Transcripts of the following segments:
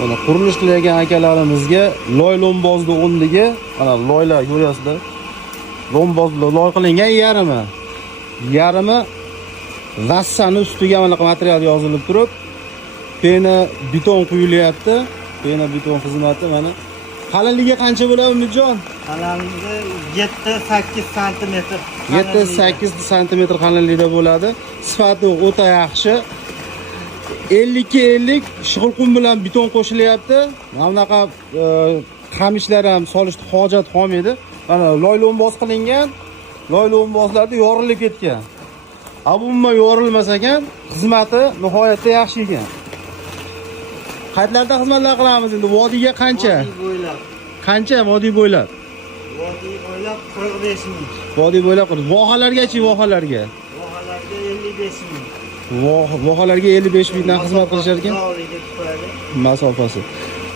Mana qurilish qilayotgan akalarimizga loy lombozning o'rniga mana loylar ko'ryapsizlar. Lomboz loy qilingan yarimi vassani ustiga mana material yozilib turib, pena beton quyilyapti. Pena beton xizmati mana. Qalinligi qancha bo'ladi Umidjon? Qalinligi 7-8 sm. 7-8 sm qalinlikda bo'ladi. Sifati o'ta yaxshi. 50-50 shig'il qum bilan beton qo'shilyapti. Mana bunaqa qamishlar ham solishni hojat qolmaydi. Mana loy lomboz qilingan. Loy lombozlarda yorilib ketgan. Umuman yorilmas ekan, xizmati nihoyatda yaxshi ekan. Qayerlarda xizmatlar qilamiz endi? Vodiyga qancha? Qancha vodiy bo'ylab? Vodiy bo'ylab 45 ming. Vodiy bo'ylab vohalargachi vohalarga? Vohalarga 55 ming. Vohalarga 55 mingdan xizmat qilishar ekan. Masofasi.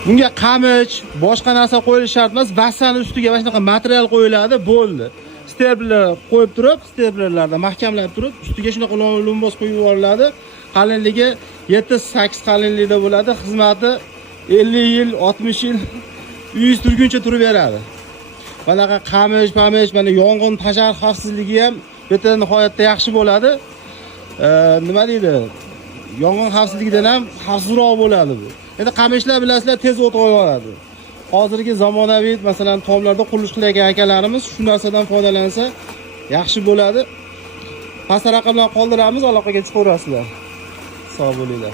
Bunga qamich, boshqa narsa qo'yilish shart emas. Vassani ustiga mana shunaqa material qo'yiladi, bo'ldi. Stepler qo'yib turib, steplerlarda mahkamlab turib, ustiga shunaqa lomboz qo'yib yuboriladi. Qalinligi 7-8 qalinlikda bo'ladi. Xizmati 50 yil, 60 yil uyingiz turguncha turib beradi. Bunaqa qamish, mana yong'in tashar xavfsizligi ham bu yerda nihoyatda yaxshi bo'ladi. Nima deydi? Yong'in xavfsizligidan ham xavfsizroq bo'ladi bu. Endi qamishlar bilasizlar tez o't oladi. Hozirgi zamonaviy, masalan, tomlarda qurilish qilayotgan akalarimiz shu narsadan foydalansa yaxshi bo'ladi. Past raqamdan qoldiramiz, aloqaga chiqaverasizlar. Sog' bo'linglar.